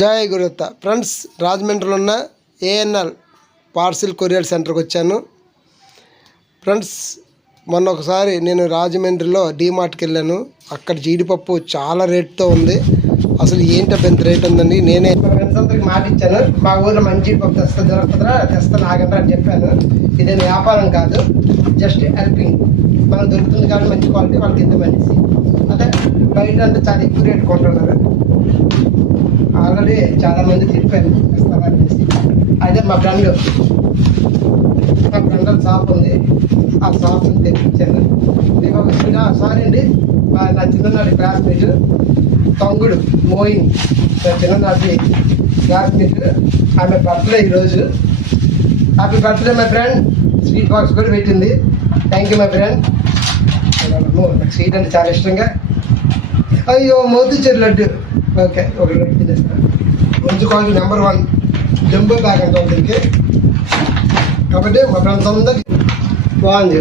జై గురుదత్త ఫ్రెండ్స్, రాజమండ్రిలో ఉన్న ఏఎన్ఎల్ పార్సిల్ కొరియర్ సెంటర్కి వచ్చాను. ఫ్రెండ్స్, మొన్న ఒకసారి నేను రాజమండ్రిలో డీమార్ట్కి వెళ్ళాను. అక్కడ జీడిపప్పు చాలా రేట్తో ఉంది. అసలు ఏంటబ్బా ఎంత రేట్ ఉందండి. నేనే మా ఫ్రెండ్స్ అందరికి మాట ఇచ్చాను, మా ఊళ్ళో మంచి జీడిపప్పు దొరుకుతుందా తెస్తాను ఆగండి అని చెప్పాను. ఇదేం వ్యాపారం కాదు, జస్ట్ హెల్పింగ్. మనం దొరుకుతుంది కానీ మంచి క్వాలిటీ వాళ్ళకి ఎంత మంచి. అదే బయట అంటే చాలా ఎక్కువ రేట్ కొంటున్నారు. ఆల్రెడీ చాలామంది చెప్పాను ఇస్తారనేసి. అయితే మా ఫ్రెండ్ షాప్ ఉంది, ఆ షాప్ నుంచి తెప్పించాను. మీకు ఒక సారీ అండి, నా చిన్ననాటి క్లాస్మేట్ తంగుడు మోయింగ్, నా చిన్ననాటి క్లాస్మేట్. ఆమె బర్త్డే ఈరోజు. Happy birthday my friend. Sweet box కూడా పెట్టింది. Thank you my friend. నాకు స్వీట్ అంటే చాలా ఇష్టంగా. అయ్యో మోతీచూర్ లడ్డు. ఓకే, ఒక లడ్డు తినేస్తాను. మంచి క్వాలిటీ నెంబర్ 1 జంబో బ్యాగ్ అంటే ఉంటుంది. కాబట్టి మా ఫ్రెండ్స్ అందరికి బాగుంది.